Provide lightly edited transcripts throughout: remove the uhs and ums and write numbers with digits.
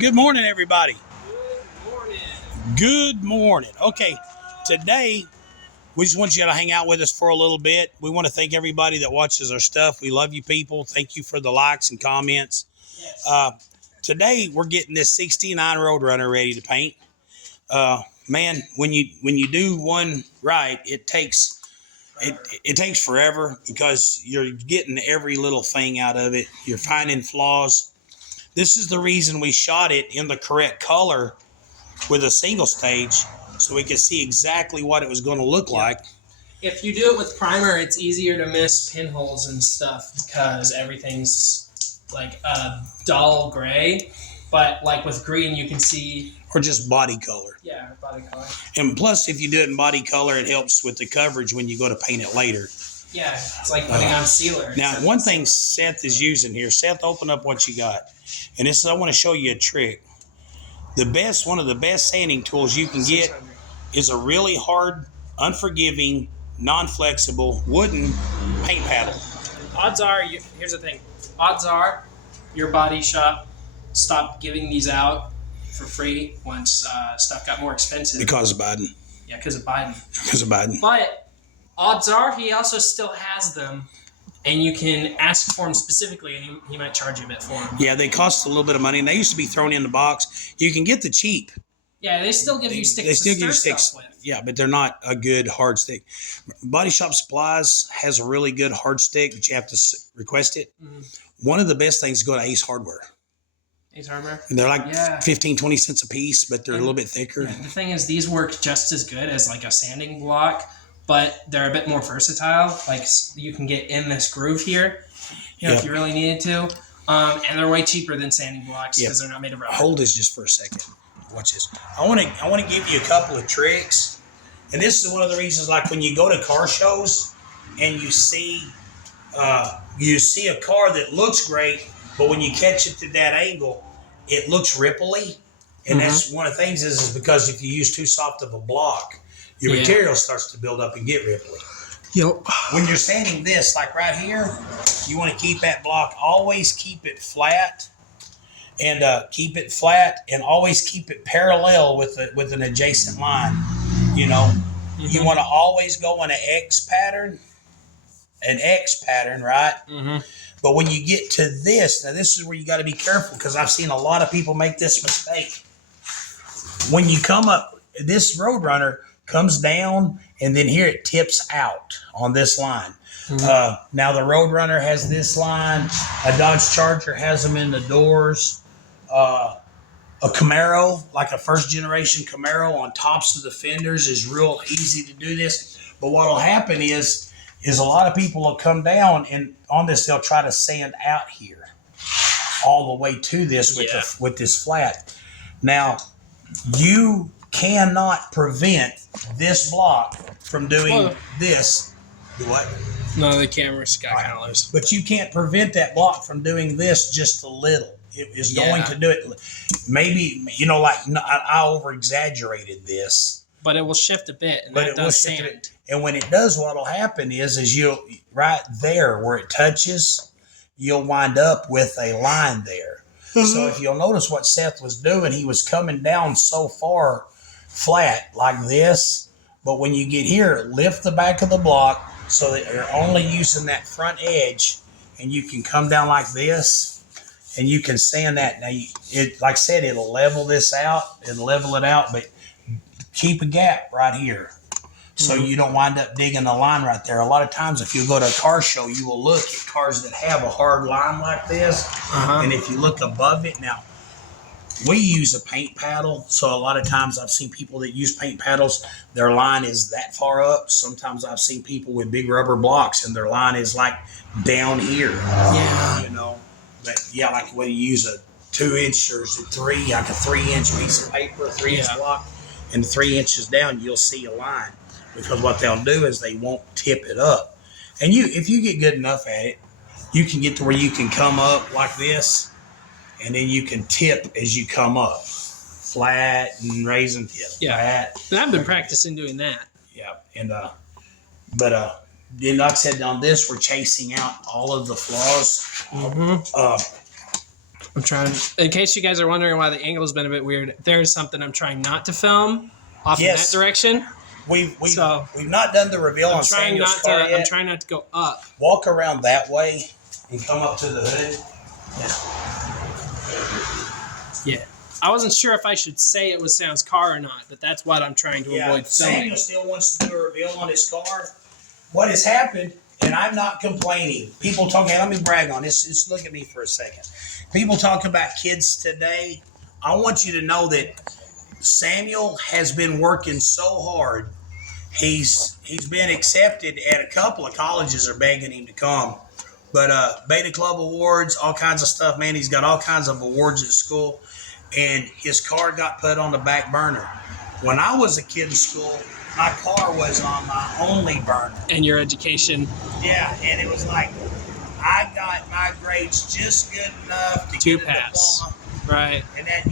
Good morning, everybody. Good morning. Good morning. Okay, today we just want you to hang out with us for a little bit. We want to thank everybody that watches our stuff. We love you people. Thank you for the likes and comments. Yes. Today we're getting this 69 Roadrunner ready to paint. Man, when you do one right, it takes forever because you're getting every little thing out of it. You're finding flaws. This is the reason we shot it in the correct color with a single stage so we could see exactly what it was going to look like. If you do it with primer, it's easier to miss pinholes and stuff because everything's like a dull gray. But like with green, you can see. Or just body color. Yeah, body color. And plus, if you do it in body color, it helps with the coverage when you go to paint it later. Yeah, it's like putting on sealer. Now, one thing Seth is using here. Seth, open up what you got. And this is, I want to show you a trick. One of the best sanding tools you can get is a really hard, unforgiving, non-flexible wooden paint paddle. Here's the thing. Odds are your body shop stopped giving these out for free once stuff got more expensive. Because of Biden. Yeah, because of Biden. Because of Biden. But odds are he also still has them, and you can ask for them specifically, and he might charge you a bit for them. Yeah, they cost a little bit of money, and they used to be thrown in the box. You can get the cheap. Yeah, they still give you sticks. They still give you sticks. sticks. Yeah, but they're not a good hard stick. Body Shop Supplies has a really good hard stick, but you have to request it. Mm-hmm. One of the best things is go to Ace Hardware. Ace Hardware? And they're like 15, 20 cents a piece, but they're a little bit thicker. Yeah, the thing is, these work just as good as like a sanding block, but they're a bit more versatile. Like you can get in this groove here, if you really needed to. And they're way cheaper than sanding blocks because they're not made of rubber. Hold this just for a second. Watch this. I want to give you a couple of tricks, and this is one of the reasons. Like when you go to car shows and you see a car that looks great, but when you catch it to that angle, it looks ripply, and that's one of the things is because if you use too soft of a block, your material starts to build up and get ripply. Yep. When you're sanding this, like right here, you want to keep that block. Always keep it flat. And keep it flat, and always keep it parallel with an adjacent line. You want to always go in an X pattern, right? Mm-hmm. But when you get to this, now this is where you got to be careful because I've seen a lot of people make this mistake. When you come up, this Roadrunner comes down, and then here it tips out on this line. Mm-hmm. Now the Roadrunner has this line. A Dodge Charger has them in the doors. A Camaro, like a first generation Camaro on tops of the fenders is real easy to do this. But what will happen is a lot of people will come down and on this, they'll try to sand out here all the way to this with this flat. Now, you cannot prevent this block from doing this. Do what? No, the camera's got kind of loose. But you can't prevent that block from doing this just a little. It is going to do it. Maybe, I over-exaggerated this. But it will shift a bit, and that does sand. And when it does, what will happen is you'll, right there where it touches, you'll wind up with a line there. Mm-hmm. So if you'll notice what Seth was doing, he was coming down so far flat like this. But when you get here, lift the back of the block so that you're only using that front edge, and you can come down like this. And you can sand that. Now, like I said, it'll level this out. It'll level it out, but keep a gap right here so you don't wind up digging a line right there. A lot of times, if you go to a car show, you will look at cars that have a hard line like this. And if you look above it, now, we use a paint paddle. So a lot of times I've seen people that use paint paddles, their line is that far up. Sometimes I've seen people with big rubber blocks, and their line is like down here. Yeah. But like when you use a 2-inch or like a 3-inch piece of paper, a 3-inch block, and 3 inches down, you'll see a line. Because what they'll do is they won't tip it up. And if you get good enough at it, you can get to where you can come up like this, and then you can tip as you come up. Flat and raise and tip. Yeah. Flat. I've been practicing doing that. Yeah. And then, like I said, on this, we're chasing out all of the flaws. Mm-hmm. I'm trying. In case you guys are wondering why the angle's been a bit weird, there's something I'm trying not to film off in that direction. We've not done the reveal on Samuel's car yet. I'm trying not to go up. Walk around that way and come up to the hood. Yeah. I wasn't sure if I should say it was Sam's car or not, but that's what I'm trying to avoid filming. Samuel still wants to do a reveal on his car. What has happened, and I'm not complaining. People talking, let me brag on this. Just look at me for a second. People talk about kids today. I want you to know that Samuel has been working so hard. He's been accepted at a couple of colleges are begging him to come. But Beta Club Awards, all kinds of stuff, man. He's got all kinds of awards at school. And his car got put on the back burner. When I was a kid in school, my car was on my only burner. And your education. Yeah, and it was like, I got my grades just good enough to get pass. A diploma. Right. And then,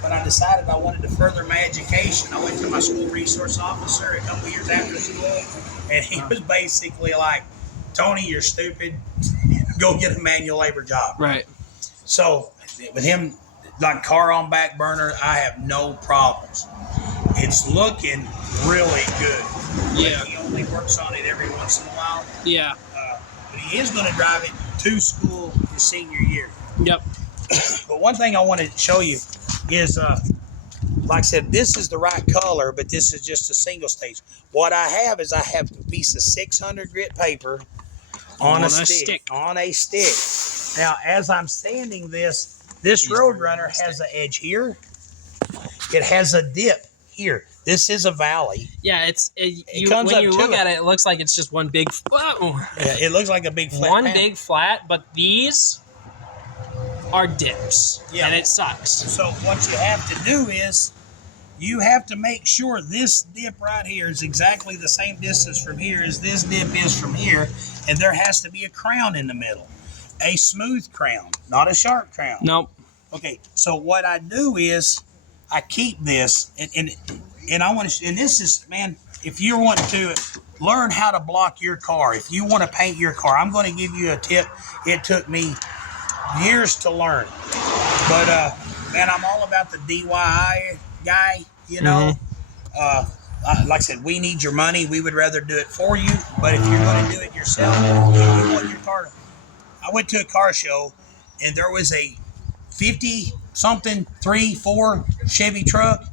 when I decided I wanted to further my education, I went to my school resource officer a couple years after school, and he was basically like, Tony, you're stupid. Go get a manual labor job. Right. So with him, like car on back burner, I have no problems. It's looking really good. Yeah. But he only works on it every once in a while. Yeah. But he is going to drive it to school his senior year. Yep. But one thing I want to show you is, like I said, this is the right color, but this is just a single stage. What I have is a piece of 600 grit paper on a stick. On a stick. Now, as I'm sanding this Roadrunner has an edge here. It has a dip here. This is a valley. Yeah, when you look at it, it looks like it's just one big. Yeah, it looks like a big flat. One big flat, but these are dips, and it sucks. So what you have to do is you have to make sure this dip right here is exactly the same distance from here as this dip is from here, and there has to be a crown in the middle. A smooth crown, not a sharp crown. Nope. Okay, so what I do is I keep this, and I want to, and this is, man, if you want to learn how to block your car, if you want to paint your car, I'm going to give you a tip. It took me years to learn, but man, I'm all about the DIY guy, like I said, we need your money. We would rather do it for you, but if you're going to do it yourself, you want your car. I went to a car show, and there was a 50-something 3-4 Chevy truck.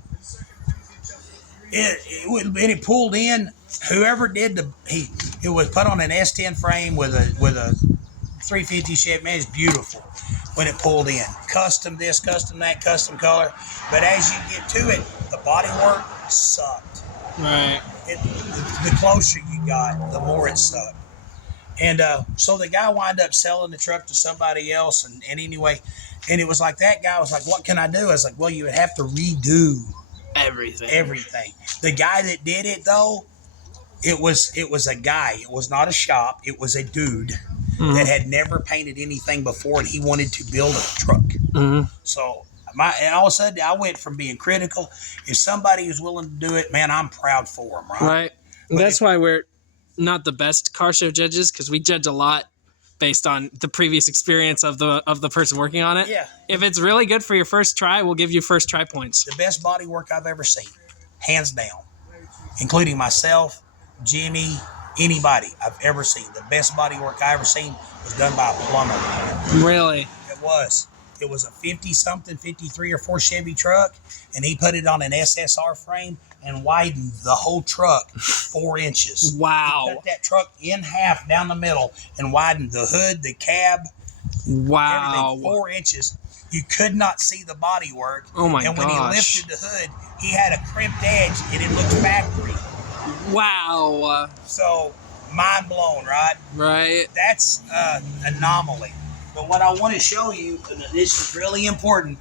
It pulled in. Whoever did it was put on an S10 frame with a 350 Chevy. Man, it's beautiful when it pulled in. Custom this, custom that, custom color. But as you get to it, the bodywork sucked. Right. The closer you got, the more it sucked. And so the guy wound up selling the truck to somebody else. And anyway, and it was like that guy was like, what can I do? I was like, well, you would have to redo everything. The guy that did it, though, it was a guy. It was not a shop. It was a dude that had never painted anything before, and he wanted to build a truck. So and all of a sudden, I went from being critical. If somebody is willing to do it, man, I'm proud for them, right? Right. That's why we're not the best car show judges, because we judge a lot based on the previous experience of the person working on it. Yeah. If it's really good for your first try, we'll give you first try points. The best body work I've ever seen, hands down, including myself, Jimmy, anybody I've ever seen. The best body work I ever seen was done by a plumber. Really? It was. It was a 50-something, 53 or 4 Chevy truck, and he put it on an SSR frame and widened the whole truck 4 inches. Wow. He cut that truck in half down the middle and widened the hood, the cab, wow, everything 4 inches. You could not see the body work. Oh my gosh. And when he lifted the hood, he had a crimped edge and it looked factory. Wow. So, mind blown, right? Right. That's an anomaly. But what I want to show you, and this is really important,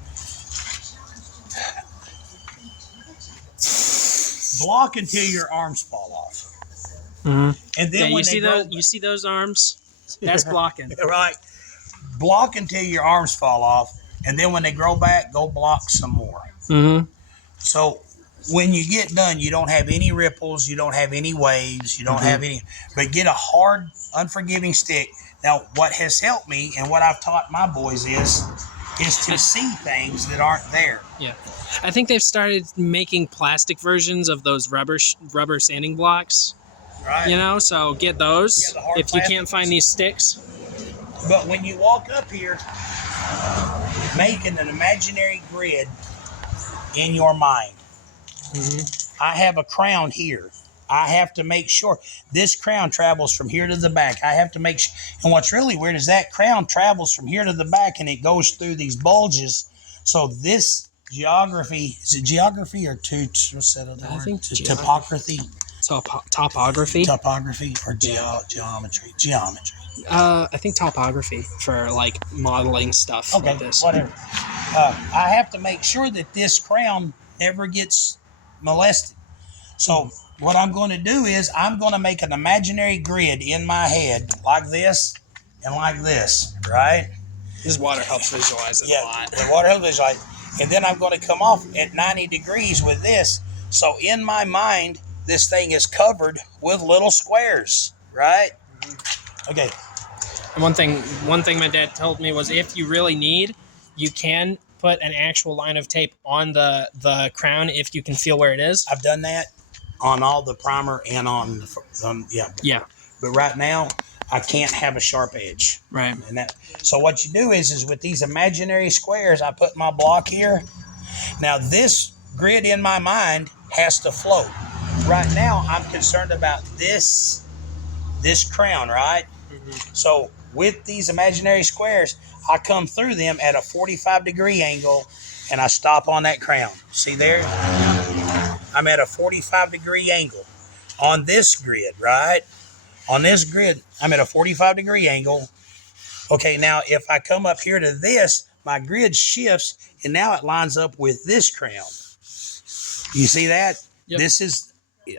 block until your arms fall off. And then when you see those arms? That's blocking. Right. Block until your arms fall off, and then when they grow back, go block some more. So when you get done, you don't have any ripples, you don't have any waves, you don't have any, but get a hard, unforgiving stick. Now, what has helped me and what I've taught my boys is is to see things that aren't there. Yeah, I think they've started making plastic versions of those rubber sanding blocks. Right. You know, so get those Yeah, the hard if you plastic can't find these sticks. But when you walk up here, making an imaginary grid in your mind. I have a crown here. I have to make sure this crown travels from here to the back. I have to make sure. And what's really weird is that crown travels from here to the back and it goes through these bulges. So this geography, is it geography or what's that other word? I think topography. Topography. Topography or geometry. Geometry. I think topography for like modeling stuff Okay, like this. whatever. I have to make sure that this crown never gets molested. So what I'm going to do is I'm going to make an imaginary grid in my head like this and like this, right? This water helps visualize it a lot. The water helps visualize. And then I'm going to come off at 90 degrees with this. So in my mind, this thing is covered with little squares, right? Okay. And one thing my dad told me was if you really need, you can put an actual line of tape on the crown if you can feel where it is. I've done that on all the primer and on the, Yeah. But right now, I can't have a sharp edge. Right. And that. So what you do is with these imaginary squares, I put my block here. Now this grid in my mind has to float. Right now, I'm concerned about this crown, right? So with these imaginary squares, I come through them at a 45-degree angle, and I stop on that crown. See there? I'm at a 45-degree angle on this grid, right? On this grid, I'm at a 45-degree angle. Okay, now if I come up here to this, my grid shifts, and now it lines up with this crown. You see that? Yep. This is,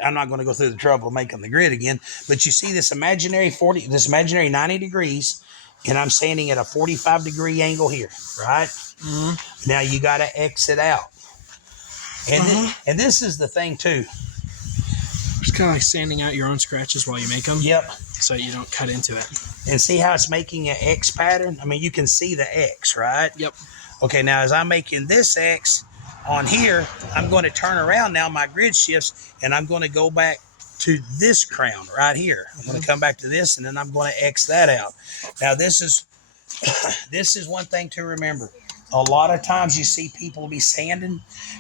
I'm not going to go through the trouble of making the grid again, but you see this imaginary 90 degrees, and I'm standing at a 45-degree angle here, right? Mm-hmm. Now you got to exit out. And this is the thing too. It's kind of like sanding out your own scratches while you make them. Yep. So you don't cut into it. And see how it's making an X pattern? I mean, you can see the X, right? Yep. Okay, now as I'm making this X on here, I'm going to turn around now. My grid shifts, and I'm going to go back to this crown right here. I'm going to come back to this, and then I'm going to X that out. Now, this is one thing to remember. A lot of times you see people be sanding,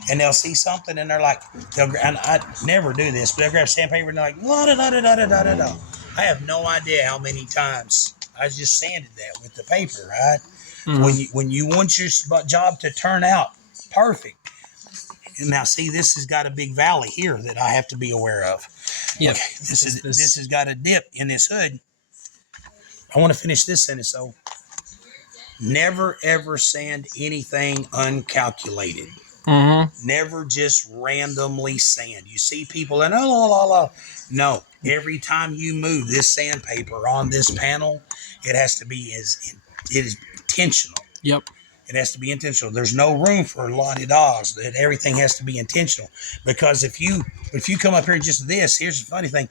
and they'll see something, and they're like, and I never do this, but they'll grab sandpaper, and they're like, la-da-da-da-da-da-da-da. I have no idea how many times I just sanded that with the paper, right? Mm-hmm. When you want your job to turn out perfect. And now, see, this has got a big valley here that I have to be aware of. Yeah. Okay, this has got a dip in this hood. I want to finish this sentence, though. Never, ever sand anything uncalculated. Mm-hmm. Never just randomly sand. You see people and no. Every time you move this sandpaper on this panel, it has to be it is intentional. Yep. It has to be intentional. There's no room for la-di-das. That everything has to be intentional. Because if you come up here and just this, here's the funny thing.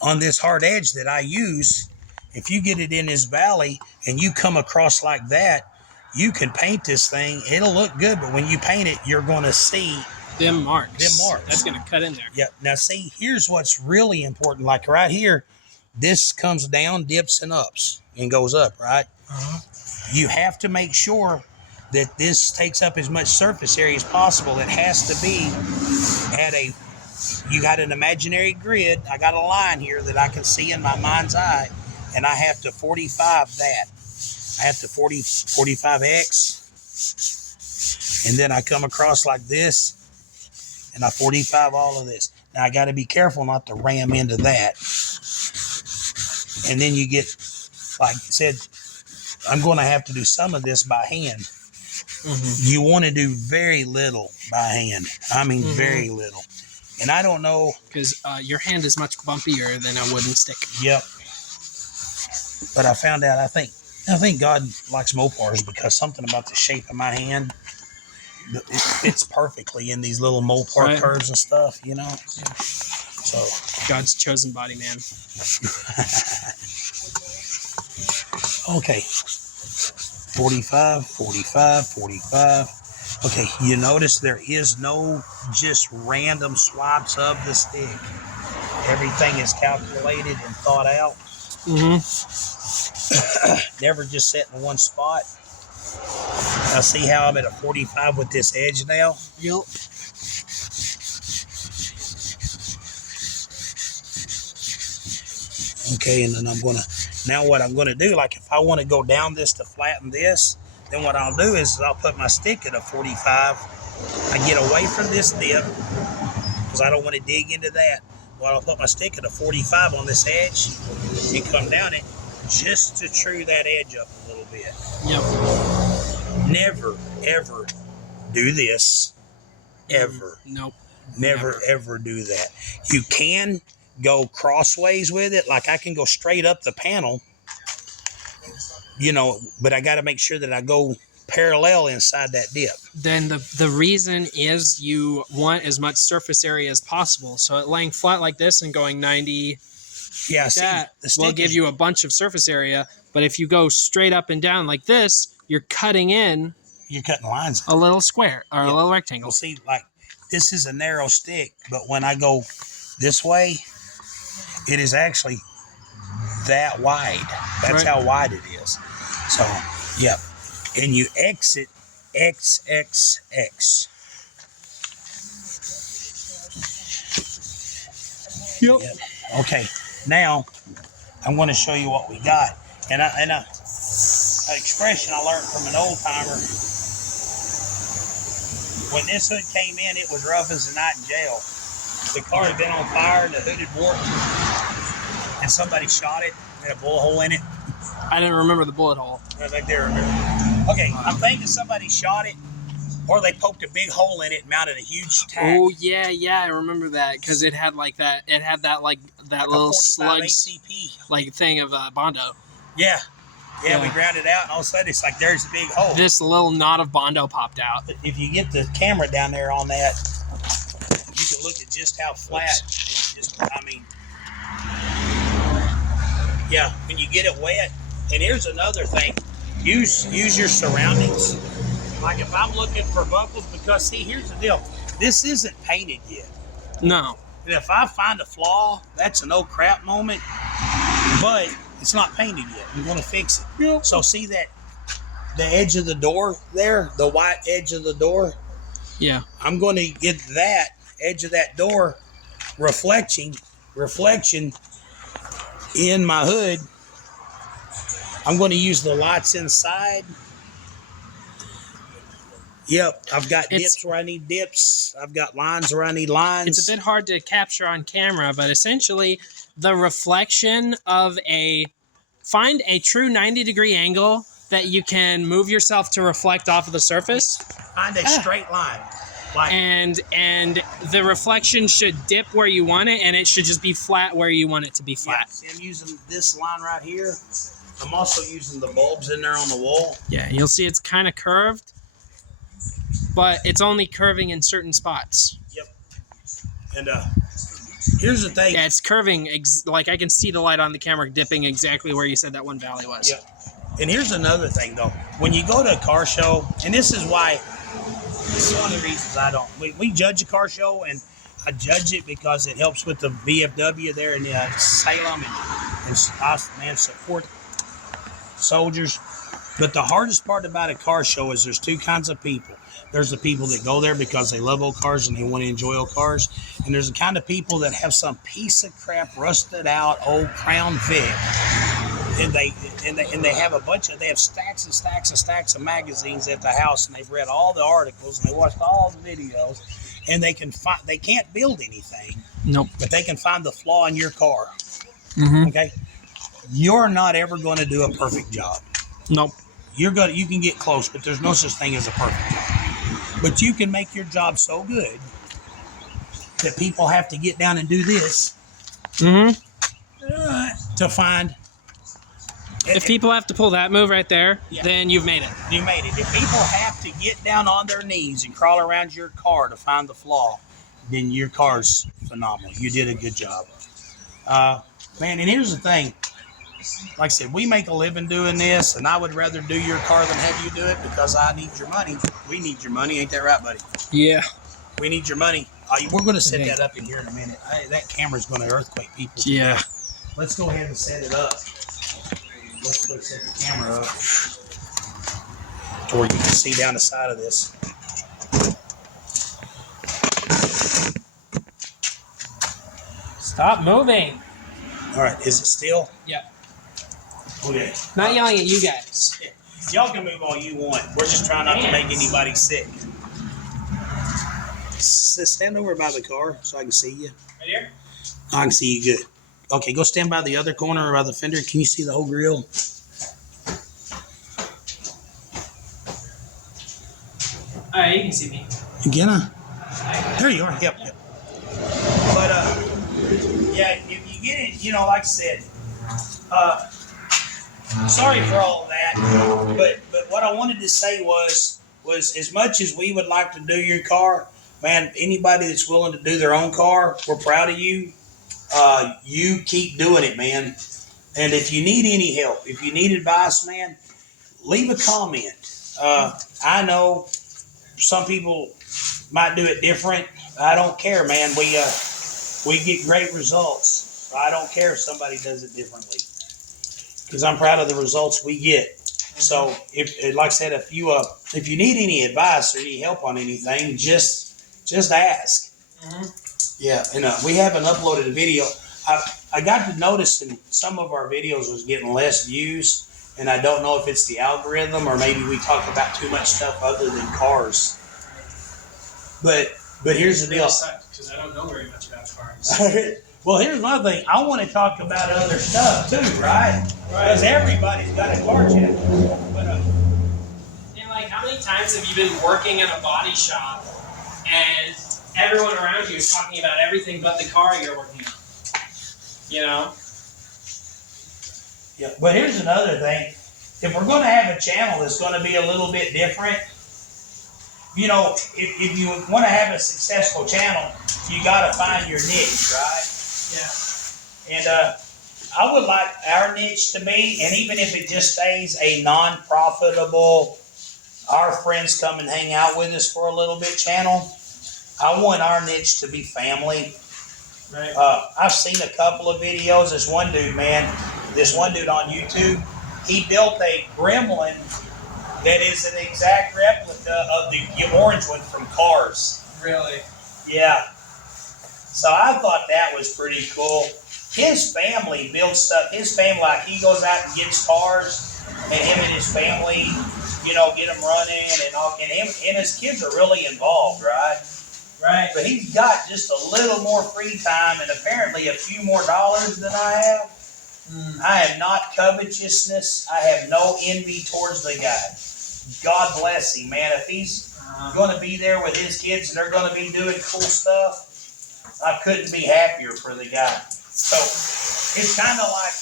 On this hard edge that I use, if you get it in this valley and you come across like that, you can paint this thing. It'll look good, but when you paint it, you're going to see them marks. That's going to cut in there. Yeah. Now, see, here's what's really important. Like right here, this comes down, dips, and ups, and goes up, right? Uh-huh. You have to make sure that this takes up as much surface area as possible. It has to be you got an imaginary grid. I got a line here that I can see in my mind's eye, and I have to 45 that. I have to 45X, and then I come across like this, and I 45 all of this. Now, I got to be careful not to ram into that. And then you get, like I said, I'm going to have to do some of this by hand. Mm-hmm. You want to do very little by hand. I mean, very little. And I don't know. Because your hand is much bumpier than a wooden stick. Yep. But I found out, I think God likes Mopars because something about the shape of my hand, it fits perfectly in these little Mopar curves and stuff, you know? Yeah. So God's chosen body, man. Okay. 45, 45, 45. Okay, you notice there is no just random swipes of the stick. Everything is calculated and thought out. Never just set in one spot. I see how I'm at a 45 with this edge now. Yep. Okay, and then now what I'm gonna do, like if I want to go down this to flatten this, then what I'll do is I'll put my stick at a 45. I get away from this dip because I don't want to dig into that. Well, I'll put my stick at a 45 on this edge and come down it just to true that edge up a little bit. Yep. Never, ever do this. Ever. Nope. Never, ever do that. You can go crossways with it. Like I can go straight up the panel, but I got to make sure that I go parallel inside that dip. Then the reason is you want as much surface area as possible. So laying flat like this and going 90 that will give you a bunch of surface area. But if you go straight up and down like this, you're cutting lines. A little square or a little rectangle. Well, see, like this is a narrow stick, but when I go this way, it is actually that wide. That's how wide it is. So, yep. And you exit XXX. Yep. Okay. Now I'm going to show you what we got. And an expression I learned from an old timer. When this hood came in, it was rough as a night in jail. The car had been on fire, the hood had warped, and somebody shot it, had a bullet hole in it. I didn't remember the bullet hole. I think they remember. Okay, I'm thinking somebody shot it, or they poked a big hole in it and mounted a huge tag. Oh yeah, I remember that because it had like that. It had that like little slug ACP like thing of Bondo. Yeah, we ground it out, and all of a sudden it's like there's a big hole. This little knot of Bondo popped out. If you get the camera down there on that, you can look at just how flat. Yeah, when you get it wet. And here's another thing: use your surroundings. Like if I'm looking for buckles, because see, here's the deal: this isn't painted yet. No. And if I find a flaw, that's an oh crap moment. But it's not painted yet. I'm going to fix it. Yep. So see the edge of the door there, the white edge of the door. Yeah. I'm going to get that edge of that door reflection in my hood. I'm going to use the lights inside. Yep, I've got dips where I need dips. I've got lines where I need lines. It's a bit hard to capture on camera, but essentially the reflection of find a true 90-degree angle that you can move yourself to reflect off of the surface. Find a straight line. And the reflection should dip where you want it, and it should just be flat where you want it to be flat. Yeah, see, I'm using this line right here. I'm also using the bulbs in there on the wall. Yeah, you'll see it's kind of curved, but it's only curving in certain spots. Yep. And here's the thing. Yeah, it's curving. Like I can see the light on the camera dipping exactly where you said that one valley was. Yep. And here's another thing, though. When you go to a car show, and this is one of the reasons I don't. We judge a car show, and I judge it because it helps with the VFW there in Salem, and support soldiers. But the hardest part about a car show is there's two kinds of people. There's the people that go there because they love old cars and they want to enjoy old cars. And there's the kind of people that have some piece of crap rusted out old Crown Vic. And they have they have stacks and stacks and stacks of magazines at the house, and they've read all the articles and they watched all the videos, and they can't build anything. Nope. But they can find the flaw in your car. Mm-hmm. Okay? You're not ever going to do a perfect job. Nope. You can get close, but there's no such thing as a perfect job. But you can make your job so good that people have to get down and do this to find. If people have to pull that move right there, then you've made it. You made it. If people have to get down on their knees and crawl around your car to find the flaw, then your car's phenomenal. You did a good job. Man, and here's the thing. like I said, we make a living doing this, and I would rather do your car than have you do it because I need your money. We need your money, ain't that right, buddy? Yeah. We need your money. We're going to set that up in here in a minute. That camera's going to earthquake people. Yeah. Let's go ahead and set it up. Let's go set the camera up, or you can see down the side of this. Stop moving. All right, is it still? Yeah. Okay. Not yelling at you guys. Y'all can move all you want. We're just trying not to make anybody sick. Stand over by the car so I can see you. Right here? I can see you good. Okay, go stand by the other corner or by the fender. Can you see the whole grill? All right, you can see me. Again? There you are. Yep. But, yeah, if you get it, you know, like I said, sorry for all of that. But what I wanted to say was as much as we would like to do your car, man, anybody that's willing to do their own car, we're proud of you. You keep doing it, man. And if you need any help, if you need advice, man, leave a comment. I know some people might do it different. I don't care, man. We get great results. I don't care if somebody does it differently because I'm proud of the results we get. So, if like I said, if you need any advice or any help on anything, just ask. Mm-hmm. Yeah, and we haven't uploaded a video. I got to noticing some of our videos was getting less views, and I don't know if it's the algorithm or maybe we talk about too much stuff other than cars. But here's the deal. Because I don't know very much about cars. Well, here's another thing. I want to talk about other stuff too, right? Because everybody's got a car channel. But, and like, how many times have you been working in a body shop and everyone around you is talking about everything but the car you're working on? You know? Yeah. But here's another thing. If we're going to have a channel that's going to be a little bit different, you know, if you want to have a successful channel, you got to find your niche, right? Yeah. And I would like our niche to be, and even if it just stays a non-profitable, our friends come and hang out with us for a little bit channel, I want our niche to be family. Right. I've seen a couple of videos. This one dude on YouTube, he built a gremlin that is an exact replica of the orange one from Cars. Really? Yeah. So I thought that was pretty cool. His family builds stuff. His family, like he goes out and gets cars, and him and his family, you know, get them running and all. And him and his kids are really involved, right? Right. But he's got just a little more free time and apparently a few more dollars than I have. I am not covetousness. I have no envy towards the guy. God bless him, man. If he's going to be there with his kids and they're going to be doing cool stuff, I couldn't be happier for the guy. So it's kind of like,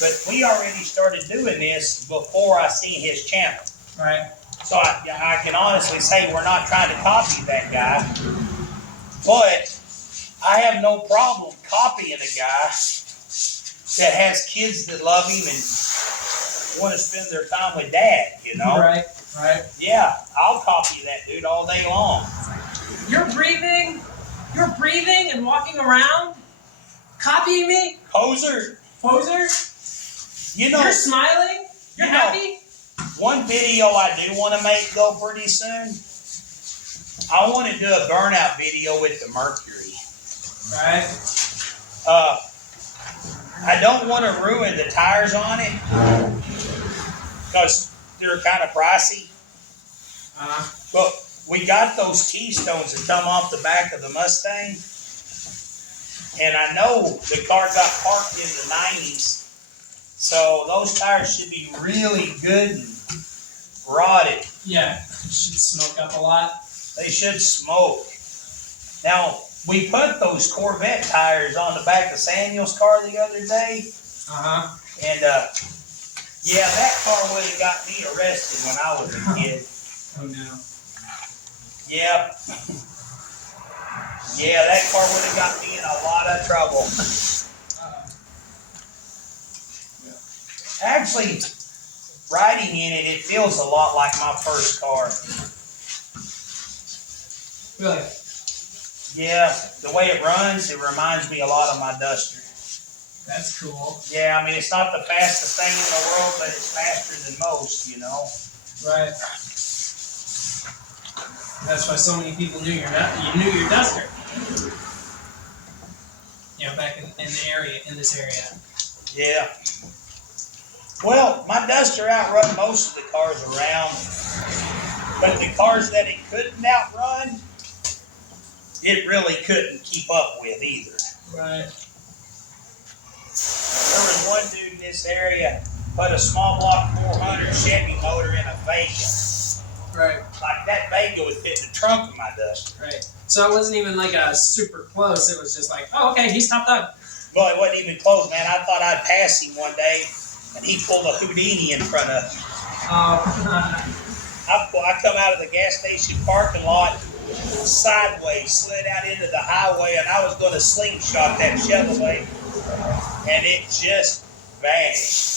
but we already started doing this before I seen his channel. Right. So I can honestly say we're not trying to copy that guy, but I have no problem copying a guy that has kids that love him and want to spend their time with dad, you know? Right. Yeah, I'll copy that dude all day long. You're breathing and walking around, copying me? Poser. You know, You're smiling? You're happy? One video I do want to make though pretty soon, I want to do a burnout video with the Mercury. Right. I don't want to ruin the tires on it because they're kind of pricey. But we got those keystones that come off the back of the Mustang. And I know the car got parked in the 90s. So those tires should be really good and rotted. Yeah, it should smoke up a lot. They should smoke. Now, we put those Corvette tires on the back of Samuel's car the other day. And, yeah, that car would have got me arrested when I was a kid. Oh, no. Yep. Yeah, that car would have got me in a lot of trouble. Actually, riding in it, it feels a lot like my first car. Really? Yeah, the way it runs, it reminds me a lot of my Duster. That's cool. Yeah, I mean, it's not the fastest thing in the world, but it's faster than most, you know. Right. That's why so many people knew your Duster. You know, back in this area. Yeah. Well, my Duster outrun most of the cars around, but the cars that it couldn't outrun, it really couldn't keep up with either. Right. There was one dude in this area put a small block 400 Chevy motor in a Vega. Right. Like that Vega would fit in the trunk of my Duster. Right. So it wasn't even like a super close. It was just like, oh, okay, he's topped up. Well, it wasn't even close, man. I thought I'd pass him one day, and he pulled a Houdini in front of me. Oh. I come out of the gas station parking lot sideways, slid out into the highway, and I was going to slingshot that Chevrolet, and it just vanished.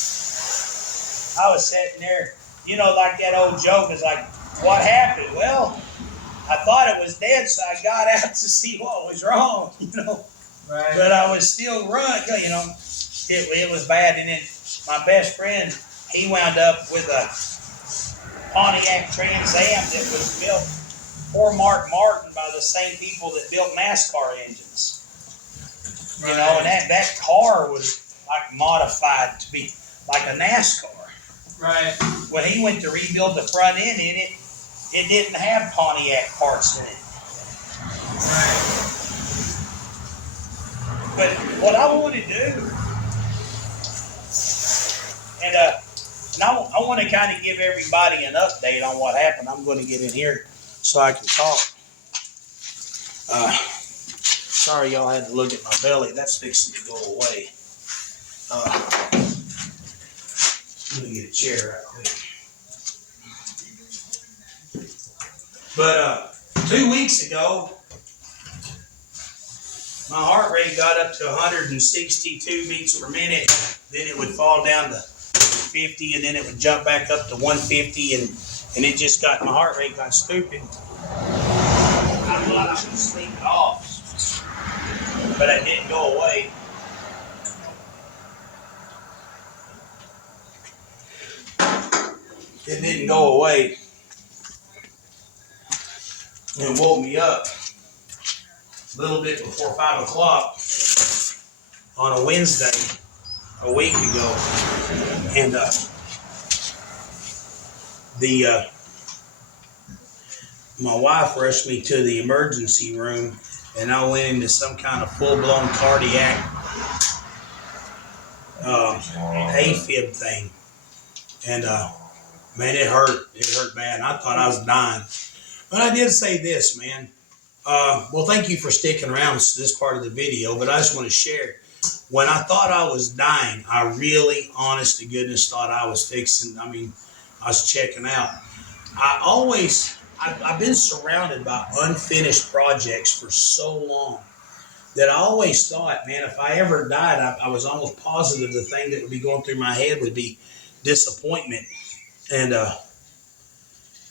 I was sitting there, you know, like that old joke is like, what happened? Well, I thought it was dead, so I got out to see what was wrong, you know. Right. But I was still running, you know. It was bad, and then my best friend, he wound up with a Pontiac Trans Am that was built for Mark Martin by the same people that built NASCAR engines. You know, and that car was like modified to be like a NASCAR. Right. When he went to rebuild the front end in it, it didn't have Pontiac parts in it. Right. But what I want to do, and I want to kind of give everybody an update on what happened. I'm going to get in here so I can talk. Sorry y'all had to look at my belly. That's fixing to go away. Let me get a chair right quick. But 2 weeks ago, my heart rate got up to 162 beats per minute. Then it would fall down to 50, and then it would jump back up to 150, and it just got, my heart rate got stupid. I thought I would sleep it off, but it didn't go away. It didn't go away. It woke me up a little bit before 5 o'clock on a Wednesday a week ago, and my wife rushed me to the emergency room, and I went into some kind of full-blown cardiac AFib thing, and man, it hurt bad, and I thought I was dying. But I did say this, man. Well, thank you for sticking around to this part of the video, but I just want to share. When I thought I was dying, I really, honest to goodness, thought I was I was checking out. I've been surrounded by unfinished projects for so long that I always thought, man, if I ever died, I was almost positive the thing that would be going through my head would be disappointment, and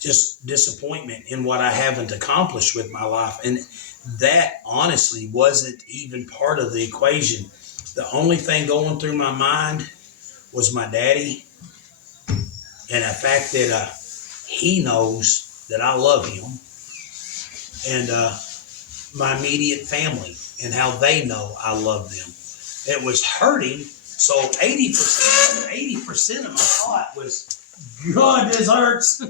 just disappointment in what I haven't accomplished with my life. And that honestly wasn't even part of the equation. The only thing going through my mind was my daddy, and the fact that he knows that I love him, and my immediate family, and how they know I love them. It was hurting. So 80% of my thought was, God, this hurts.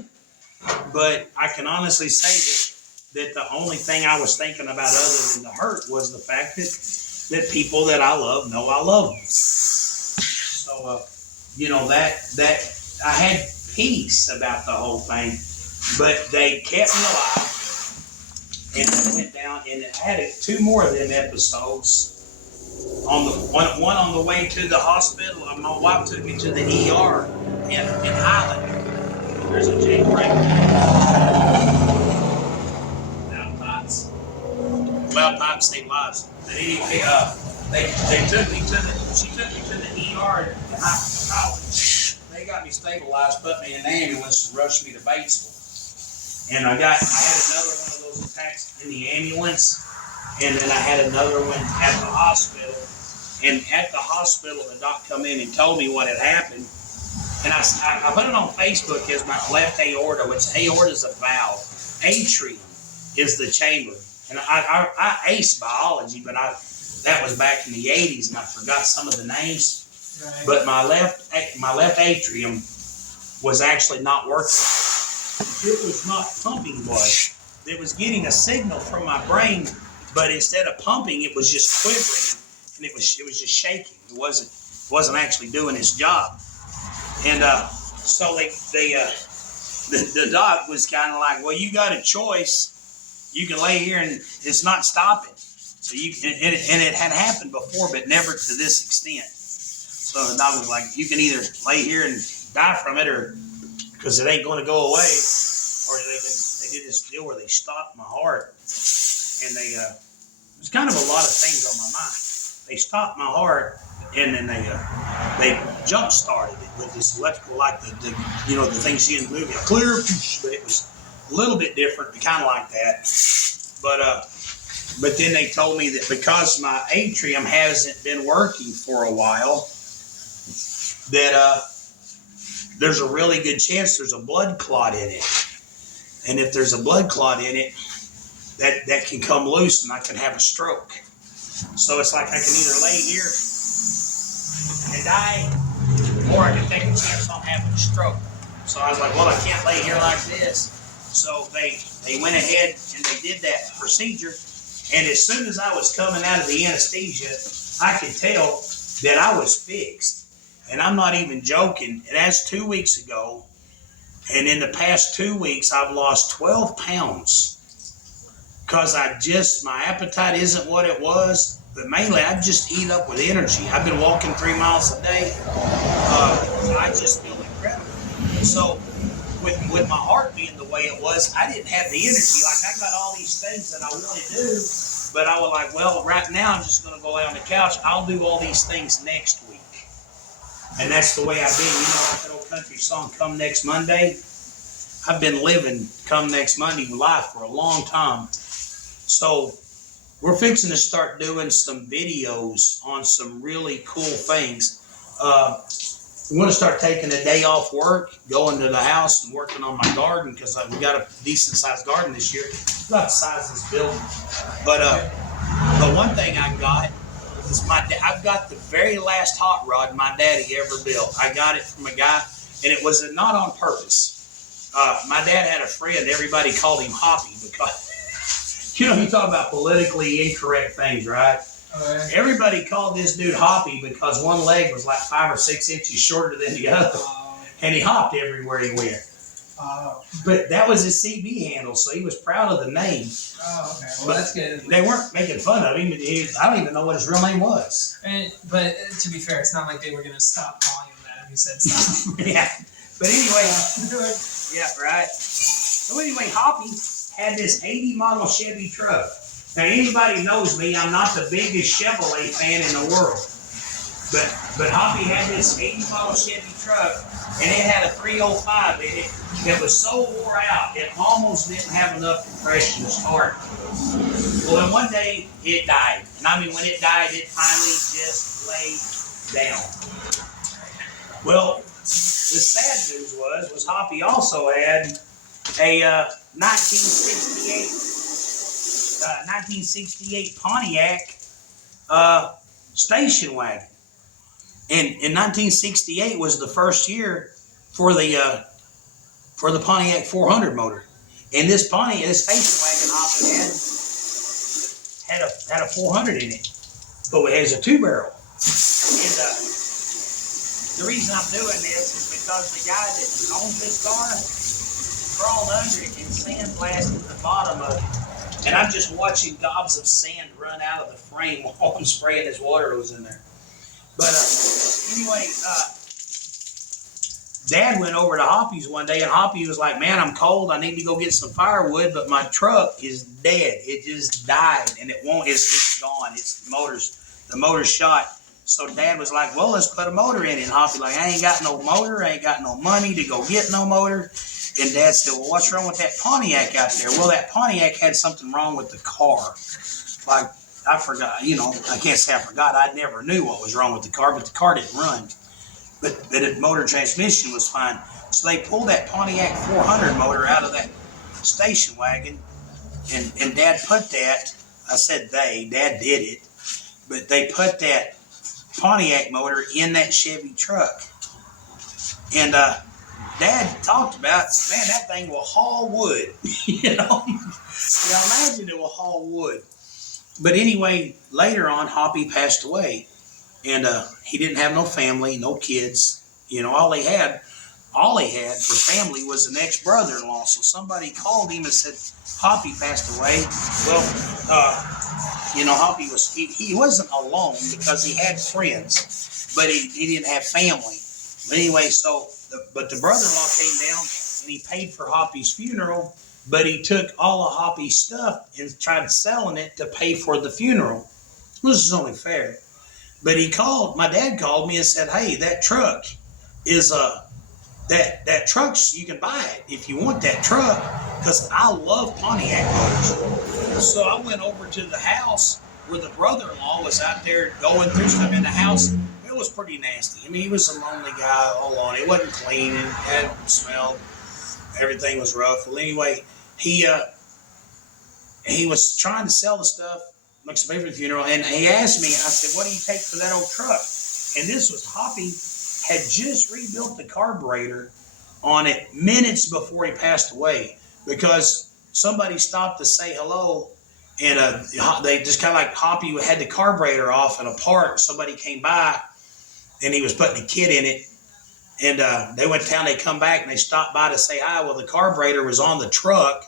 But I can honestly say that the only thing I was thinking about other than the hurt was the fact that people that I love know I love them. So, you know, that I had peace about the whole thing, but they kept me alive, and I went down and had 2 more of them episodes. One on the way to the hospital. My wife took me to the ER in Highland. There's a jailbreak. Loud pipes save lives. She took me to the ER in Highland. got me stabilized, put me in the ambulance, and rushed me to Batesville. And I had another one of those attacks in the ambulance, and then I had another one at the hospital. And at the hospital, the doc come in and told me what had happened. And I put it on Facebook as my left aorta, which aorta is a valve. Atrium is the chamber. And I aced biology, but that was back in the 80s, and I forgot some of the names. Right. But my left atrium was actually not working. It was not pumping blood. It was getting a signal from my brain, but instead of pumping, it was just quivering, and it was just shaking. It wasn't actually doing its job. And so the doc was kind of like, well, you got a choice. You can lay here and it's not stopping. So and it had happened before, but never to this extent. So the doc was like, you can either lay here and die from it, or because it ain't going to go away, or they did this deal where they stopped my heart, and there's kind of a lot of things on my mind. They stopped my heart, and then they jump started it with this electrical, like the things you see in the movie, a clear, but it was a little bit different, kind of like that. But then they told me that because my atrium hasn't been working for a while, that there's a really good chance there's a blood clot in it. And if there's a blood clot in it, that can come loose and I can have a stroke. So it's like I can either lay here and die, or I can take a chance on having a stroke. So I was like, well, I can't lay here like this. So they went ahead and they did that procedure. And as soon as I was coming out of the anesthesia, I could tell that I was fixed. And I'm not even joking. And that's 2 weeks ago. And in the past 2 weeks, I've lost 12 pounds. Because my appetite isn't what it was. But mainly, I just eat up with energy. I've been walking 3 miles a day. I just feel incredible. So with my heart being the way it was, I didn't have the energy. Like, I got all these things that I want to do. But I was like, well, right now, I'm just going to go lay on the couch. I'll do all these things next week. And that's the way I've been. You know, like that old country song, Come Next Monday? I've been living Come Next Monday life for a long time. So we're fixing to start doing some videos on some really cool things. We want to start taking a day off work, going to the house and working on my garden, because we got a decent sized garden this year. About the size of this building. But one thing I got is I've got the very last hot rod my daddy ever built. I got it from a guy, and it was not on purpose. My dad had a friend, everybody called him Hoppy, because, you talk about politically incorrect things, right? Okay. Everybody called this dude Hoppy because one leg was like 5 or 6 inches shorter than the other. And he hopped everywhere he went. But that was his CB handle, so he was proud of the name. Oh, okay. Well, that's good. They weren't making fun of him. I don't even know what his real name was. But to be fair, it's not like they were going to stop calling him that if he said stop. Yeah. But anyway, yeah, right. So anyway, Hoppy had this 80 model Chevy truck. Now, anybody knows me, I'm not the biggest Chevrolet fan in the world. But Hoppy had this 80 model Chevy truck, and it had a 305 in it that was so wore out, it almost didn't have enough compression to start. Well, then one day, it died. And I mean, when it died, it finally just laid down. Well, the sad news was Hoppy also had a 1968 Pontiac station wagon. And in 1968 was the first year for the Pontiac 400 motor. And this station wagon Hoppy had a 400 in it, but it has a 2-barrel. And the reason I'm doing this is because the guy that owns this car crawled under it and sandblasted the bottom of it. And I'm just watching gobs of sand run out of the frame while I'm spraying this water hose in there. But anyway, Dad went over to Hoppy's one day, and Hoppy was like, man, I'm cold. I need to go get some firewood, but my truck is dead. It just died, and it's gone. The motor's shot. So Dad was like, well, let's put a motor in it. And Hoppy like, I ain't got no motor. I ain't got no money to go get no motor. And Dad said, well, what's wrong with that Pontiac out there? Well, that Pontiac had something wrong with the car. Like, I forgot, I can't say I forgot. I never knew what was wrong with the car, but the car didn't run. But the motor transmission was fine. So they pulled that Pontiac 400 motor out of that station wagon. And Dad put that, I said Dad did it, but they put that Pontiac motor in that Chevy truck. And Dad talked about, man, that thing will haul wood. Now imagine it will haul wood. But anyway, later on, Hoppy passed away. And he didn't have no family, no kids. All he had for family was an ex-brother-in-law. So somebody called him and said, Hoppy passed away. Well, Hoppy he wasn't alone because he had friends, but he didn't have family. But anyway, but the brother-in-law came down and he paid for Hoppy's funeral, but he took all of Hoppy's stuff and tried selling it to pay for the funeral. This is only fair. But my dad called me and said, hey, that truck is that truck's, you can buy it if you want that truck, because I love Pontiac motors. So I went over to the house where the brother-in-law was out there going through stuff in the house. It was pretty nasty. I mean, he was a lonely guy all alone. It wasn't clean and hadn't smelled. Everything was rough. Well, anyway, he was trying to sell the stuff, like some paper for the funeral, and he asked me, I said, what do you take for that old truck? And this was Hoppy had just rebuilt the carburetor on it minutes before he passed away, because somebody stopped to say hello, and they just kind of like Hoppy had the carburetor off and apart. Somebody came by, and he was putting a kid in it, and they went to town. They come back, and they stopped by to say hi. Well, the carburetor was on the truck,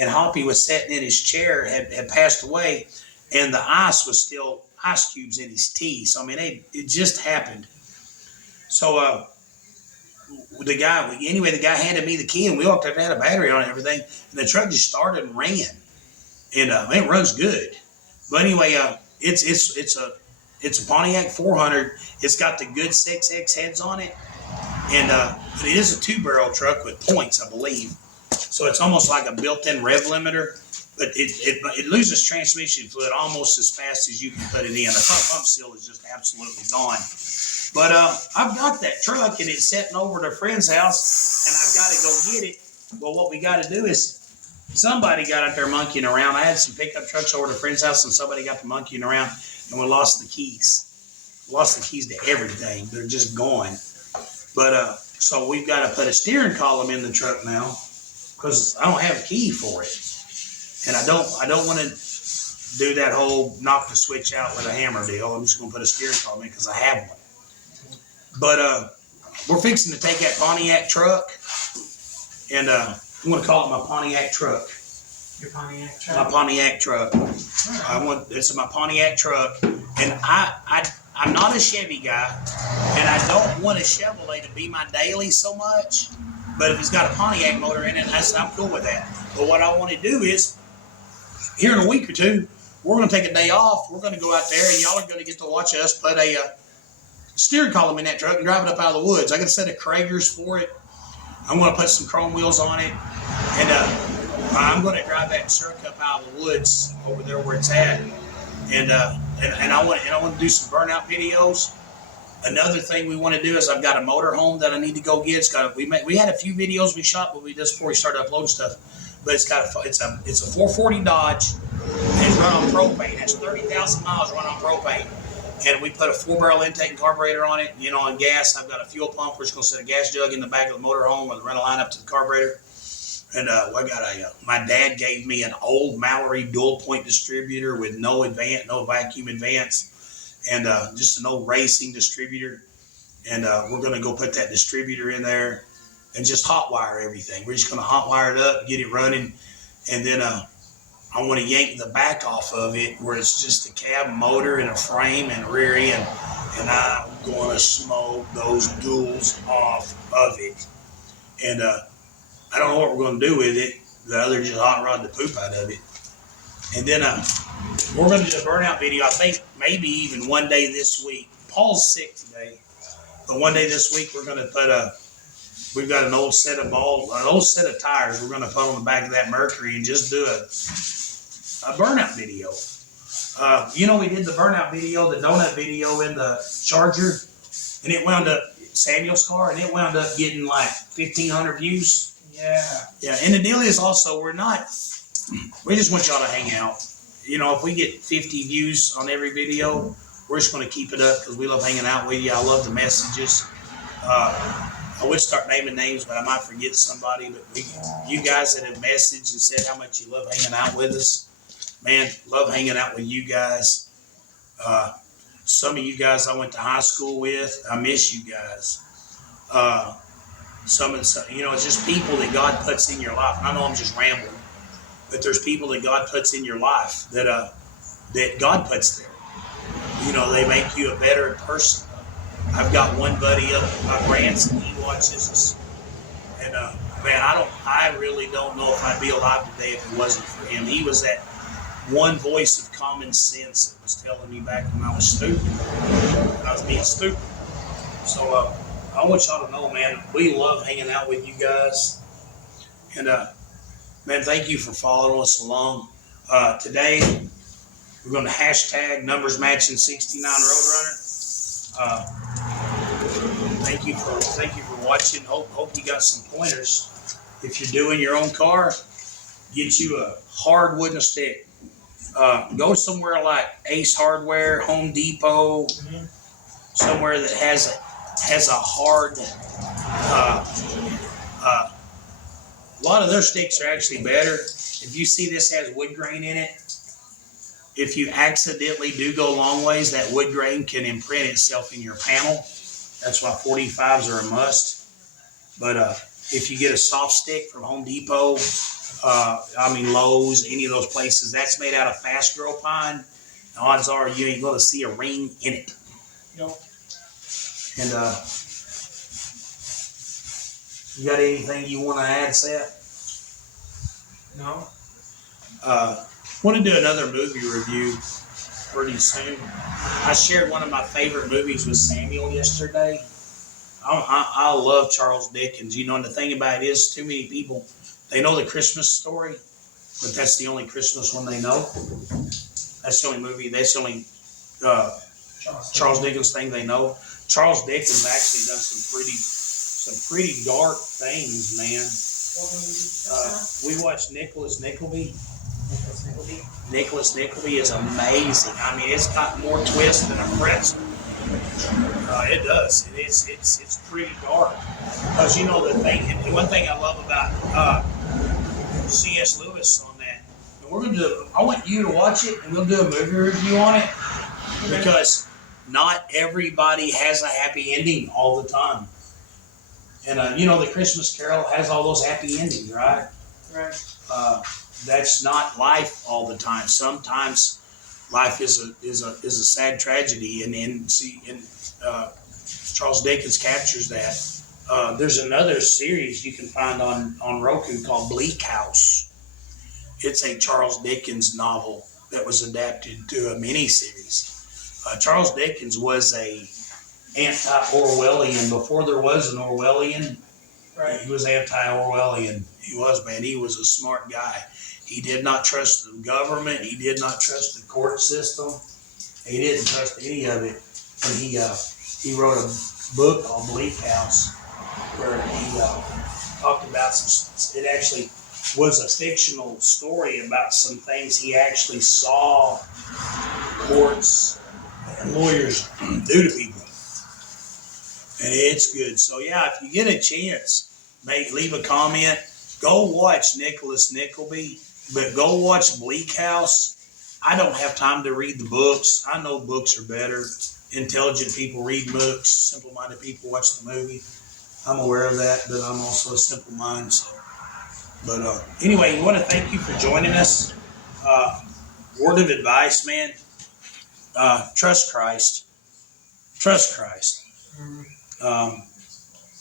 and Hoppy was sitting in his chair, had passed away, and the ice was still ice cubes in his tea. So, I mean, it just happened. So the guy handed me the key, and we walked up and had a battery on it and everything, and the truck just started and ran, and it runs good. But anyway, it's a Pontiac 400. It's got the good 6X heads on it, and it is a 2-barrel truck with points, I believe. So it's almost like a built-in rev limiter, but it loses transmission fluid almost as fast as you can put it in. The pump seal is just absolutely gone. But I've got that truck, and it's sitting over at a friend's house, and I've got to go get it. Well, what we got to do is somebody got out there monkeying around. I had some pickup trucks over at a friend's house, and somebody got to monkeying around, and we lost the keys. Lost the keys to everything. They're just gone. But so we've got to put a steering column in the truck now, because I don't have a key for it, and I don't want to do that whole knock the switch out with a hammer deal. I'm just going to put a steering column in because I have one. But we're fixing to take that Pontiac truck, and I'm going to call it my Pontiac truck. Your Pontiac truck? My Pontiac truck. It's my Pontiac truck, and I'm not a Chevy guy, and I don't want a Chevrolet to be my daily so much. But if it's got a Pontiac motor in it, I'm cool with that. But what I want to do is, here in a week or two, we're going to take a day off. We're going to go out there, and y'all are going to get to watch us put a steering column in that truck and drive it up out of the woods. I got a set of Kragers for it. I'm going to put some chrome wheels on it, and I'm going to drive that truck up out of the woods over there where it's at, and I want to do some burnout videos. Another thing we want to do is I've got a motorhome that I need to go get. We had a few videos we shot, but just before we started uploading stuff. But it's a 440 Dodge, and it's run on propane. That's 30,000 miles run on propane. And we put a 4-barrel intake and carburetor on it, on gas. I've got a fuel pump. We're just going to set a gas jug in the back of the motorhome with a rental line up to the carburetor. And my dad gave me an old Mallory dual point distributor with no vacuum advance, and just an old racing distributor. And we're going to go put that distributor in there and just hot wire everything. We're just going to hot wire it up, get it running, and then I want to yank the back off of it where it's just a cab motor and a frame and rear end, and I'm going to smoke those duals off of it. And I don't know what we're going to do with it, other than just hot rod the poop out of it. And then we're going to do a burnout video, I think maybe even one day this week. Paul's sick today, but one day this week we're going to we've got an old set of tires we're going to put on the back of that Mercury and just do a burnout video. We did the burnout video, the donut video in the Charger, and it wound up Samuel's car, and it wound up getting like 1,500 views. Yeah. And the deal is also we just want y'all to hang out. If we get 50 views on every video, we're just going to keep it up because we love hanging out with you. I love the messages. I would start naming names, but I might forget somebody. But you guys that have messaged and said how much you love hanging out with us, man, love hanging out with you guys. Some of you guys I went to high school with, I miss you guys. It's just people that God puts in your life. And I know I'm just rambling, but there's people that God puts in your life that God puts there. They make you a better person. I've got one buddy up at my Branson, he watches us. And man, I really don't know if I'd be alive today if it wasn't for him. He was that one voice of common sense that was telling me back when I was stupid. I was being stupid. So I want y'all to know, man, we love hanging out with you guys. And man, thank you for following us along. Today, we're going to hashtag numbers matching 69 Roadrunner. Thank you for watching. Hope you got some pointers. If you're doing your own car, get you a hard wooden stick. Go somewhere like Ace Hardware, Home Depot, somewhere that has a hard. A lot of their sticks are actually better. If you see this has wood grain in it, if you accidentally do go long ways, that wood grain can imprint itself in your panel. That's why 45s are a must. But if you get a soft stick from Home Depot, Lowe's, any of those places, that's made out of fast grow pine. The odds are you ain't going to see a ring in it. Nope. And you got anything you want to add, Seth? No. Want to do another movie review pretty soon. I shared one of my favorite movies with Samuel yesterday. I love Charles Dickens, and the thing about it is too many people, they know the Christmas story, but that's the only Christmas one they know. That's the only movie, that's the only Charles Dickens thing they know. Charles Dickens actually done some pretty dark things, man. We watched Nicholas Nickleby. Nicholas Nickleby is amazing. It's got more twist than a pretzel. It does. It's pretty dark. Because the one thing I love about C.S. Lewis on that, and I want you to watch it, and we'll do a movie review on it, because not everybody has a happy ending all the time. And the Christmas Carol has all those happy endings, right? Right. That's not life all the time. Sometimes life is a sad tragedy, and Charles Dickens captures that. There's another series you can find on Roku called Bleak House. It's a Charles Dickens novel that was adapted to a miniseries. Charles Dickens was a anti-Orwellian before there was an Orwellian. Right. He was anti-Orwellian. He was, man. He was a smart guy. He did not trust the government. He did not trust the court system. He didn't trust any of it. And he wrote a book called Bleak House, where he talked about it actually was a fictional story about some things he actually saw courts and lawyers do to people. And it's good. So yeah, if you get a chance, leave a comment. Go watch Nicholas Nickleby, but go watch Bleak House. I don't have time to read the books. I know books are better. Intelligent people read books. Simple-minded people watch the movie. I'm aware of that, but I'm also a simple mind. So, but anyway, we want to thank you for joining us. Word of advice, man. Trust Christ. Trust Christ.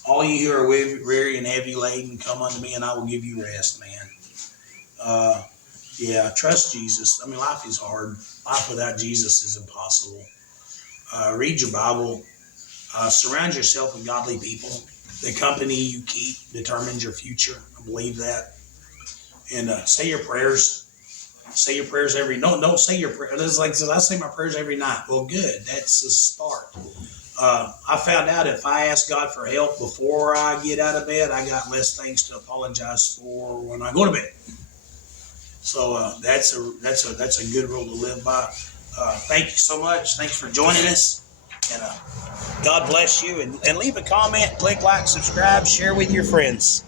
All you who are weary and heavy laden, come unto me, and I will give you rest, man. Trust Jesus. Life is hard. Life without Jesus is impossible. Read your Bible. Surround yourself with godly people. The company you keep determines your future. I believe that. And say your prayers. Say your prayers every. No, don't say your prayers. It's like I say my prayers every night. Well, good. That's a start. I found out if I ask God for help before I get out of bed, I got less things to apologize for when I go to bed. So that's a good rule to live by. Thank you so much. Thanks for joining us. And God bless you. And leave a comment, click like, subscribe, share with your friends.